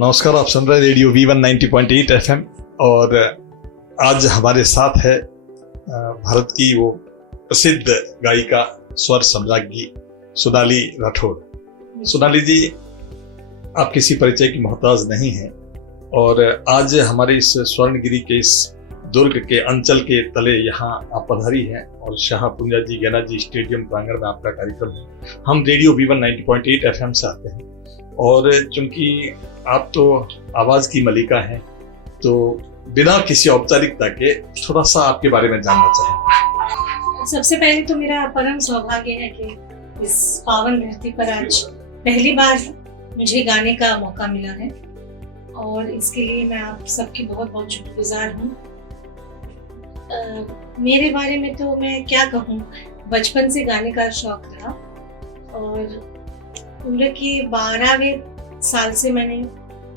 नमस्कार, आप सुन रहे रेडियो V190.8 FM और आज हमारे साथ है भारत की वो प्रसिद्ध गायिका स्वर सम्राज्ञी सोनाली राठौड़। सोनाली जी, आप किसी परिचय की मोहताज नहीं हैं और आज हमारे इस स्वर्णगिरी के इस दुर्ग के अंचल के तले यहाँ आप पधारी हैं और शाह पुंजा जी गैना जी स्टेडियम प्रांगण में आपका कार्यक्रम है। हम रेडियो V190.8 FM से आते हैं और चूंकि आप तो आवाज की मलिका हैं, तो बिना किसी औपचारिकता के थोड़ा सा आपके बारे में जानना चाहेंगे। सबसे पहले तो मेरा परम सौभाग्य है कि इस पावन धरती पर आज पहली बार मुझे गाने का मौका मिला है और इसके लिए मैं आप सबकी बहुत बहुत शुक्रगुजार हूँ। मेरे बारे में तो मैं क्या कहूँ, बचपन से गाने का शौक रहा और उम्र की 12वें साल से मैंने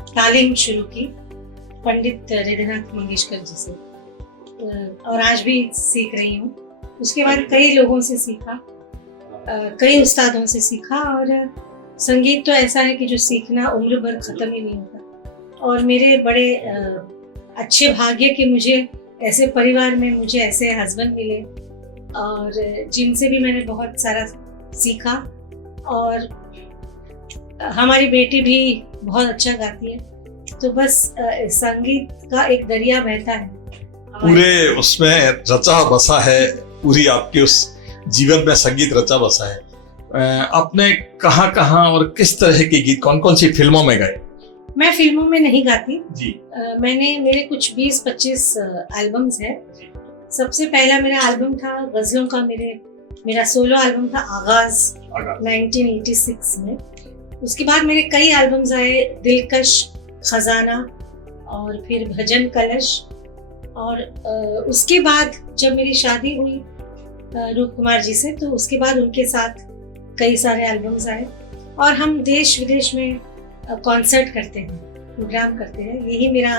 तालीम शुरू की पंडित हृदयनाथ मंगेशकर जी से और आज भी सीख रही हूँ। उसके बाद कई लोगों से सीखा, कई उस्तादों से सीखा और संगीत तो ऐसा है कि जो सीखना उम्र भर खत्म ही नहीं होता। और मेरे बड़े अच्छे भाग्य के मुझे ऐसे परिवार में मुझे ऐसे हस्बैंड मिले और जिनसे भी मैंने बहुत सारा सीखा। और हमारी बेटी भी बहुत अच्छा गाती है, तो बस संगीत का एक दरिया बहता है पूरे उसमें रचा बसा है, पूरी आपके उस जीवन में संगीत रचा बसा है। आपने कहाँ और किस तरह के गीत कौन कौन सी फिल्मों में गाए? मैं फिल्मों में नहीं गाती जी। मेरे कुछ 20-25 एल्बम्स हैं। सबसे पहला मेरा एल्बम था गजलों का, मेरा सोलो एल्बम था आगाज 1986 में। उसके बाद मेरे कई एल्बम्स आए, दिलकश, खजाना और फिर भजन कलश। और उसके बाद जब मेरी शादी हुई रूप कुमार जी से, तो उसके बाद उनके साथ कई सारे एल्बम्स आए और हम देश विदेश में कॉन्सर्ट करते हैं, प्रोग्राम करते हैं। यही मेरा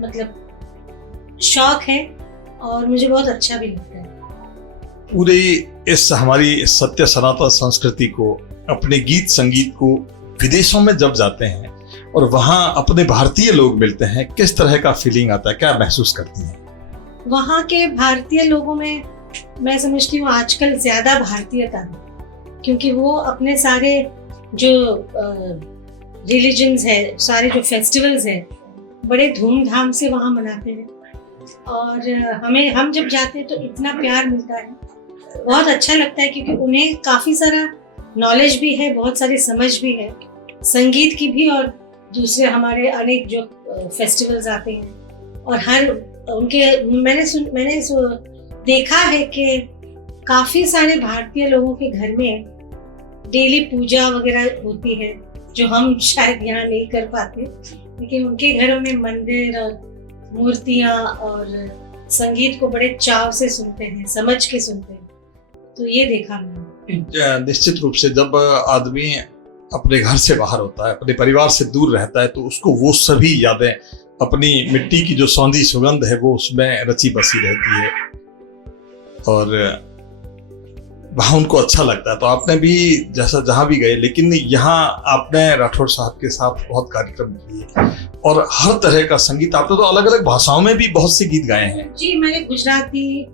मतलब शौक है और मुझे बहुत अच्छा भी लगता है। पूरी इस हमारी सत्य सनातन संस्कृति को, अपने गीत संगीत को विदेशों में जब जाते हैं और वहाँ अपने भारतीय लोग मिलते हैं, किस तरह का फीलिंग आता है, क्या महसूस करती हैं? वहाँ के भारतीय लोगों में मैं समझती हूँ आजकल ज्यादा भारतीयता है, क्योंकि वो अपने सारे जो रिलीजन्स है, सारे जो फेस्टिवल्स हैं, बड़े धूमधाम से वहाँ मनाते हैं। और हम जब जाते हैं तो इतना प्यार मिलता है, बहुत अच्छा लगता है, क्योंकि उन्हें काफी सारा नॉलेज भी है, बहुत सारी समझ भी है संगीत की भी और दूसरे हमारे अनेक जो फेस्टिवल्स आते हैं। और हर उनके मैंने देखा है कि काफी सारे भारतीय लोगों के घर में डेली पूजा वगैरह होती है, जो हम शायद यहाँ नहीं कर पाते, लेकिन उनके घरों में मंदिर और मूर्तियाँ और संगीत को बड़े चाव से सुनते हैं, समझ के सुनते हैं। तो ये देखा मैंने। निश्चित रूप से जब आदमी अपने घर से बाहर होता है, अपने परिवार से दूर रहता है, तो उसको वो सभी यादें, अपनी मिट्टी की जो सौंधी सुगंध है वो उसमें रची बसी रहती है और वहाँ उनको अच्छा लगता है। तो आपने भी जैसा जहाँ भी गए, लेकिन यहाँ आपने राठौड़ साहब के साथ बहुत कार्यक्रम किए और हर तरह का संगीत, आपने तो अलग अलग भाषाओं में भी बहुत से गीत गाए हैं। जी, मैंने गुजराती,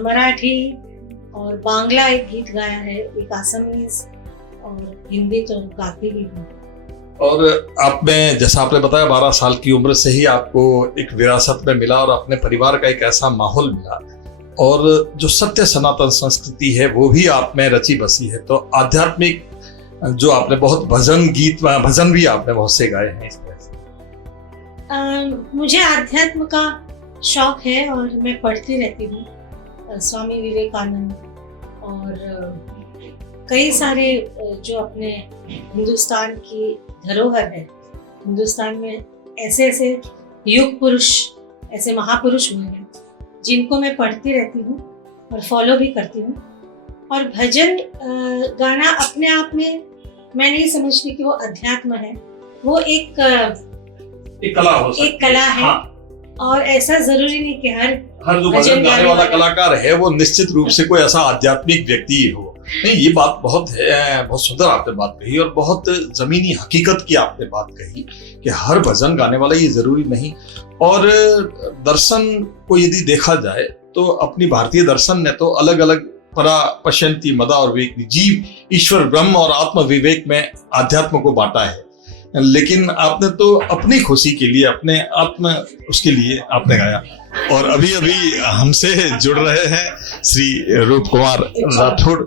मराठी और बांग्ला एक गीत गाया है, एक असमीज और हिंदी तो गाती भी हूँ। और आपने, जैसा आपने बताया, 12 साल की उम्र से ही आपको एक विरासत में मिला और अपने परिवार का एक ऐसा माहौल मिला और जो सत्य सनातन संस्कृति है वो भी आप में रची बसी है। तो आध्यात्मिक जो आपने बहुत भजन भी आपने बहुत से गाए हैं इस तरह से। मुझे आध्यात्म का शौक है और मैं पढ़ती रहती हूँ स्वामी विवेकानंद और कई सारे जो अपने हिंदुस्तान की धरोहर है। हिंदुस्तान में ऐसे ऐसे युग पुरुष, ऐसे महापुरुष हुए हैं जिनको मैं पढ़ती रहती हूँ और फॉलो भी करती हूँ। और भजन गाना अपने आप में मैं नहीं समझती कि वो अध्यात्म है, वो एक कला है। हाँ। और ऐसा जरूरी नहीं कि हर जो भजन गाने वाला कलाकार है वो निश्चित रूप से कोई ऐसा आध्यात्मिक व्यक्ति हो। नहीं, ये बात बहुत है, बहुत सुंदर आपने बात कही और बहुत जमीनी हकीकत की आपने बात कही कि हर भजन गाने वाला ये जरूरी नहीं। और दर्शन को यदि देखा जाए तो अपनी भारतीय दर्शन ने तो अलग अलग परा पश्यंती मदा और विवेक, जीव ईश्वर ब्रह्म और आत्म विवेक में आध्यात्म को बांटा है। लेकिन आपने तो अपनी खुशी के लिए, अपने आत्म उसके लिए आपने गाया। और अभी अभी हमसे जुड़ रहे हैं श्री रूप कुमार राठौड़।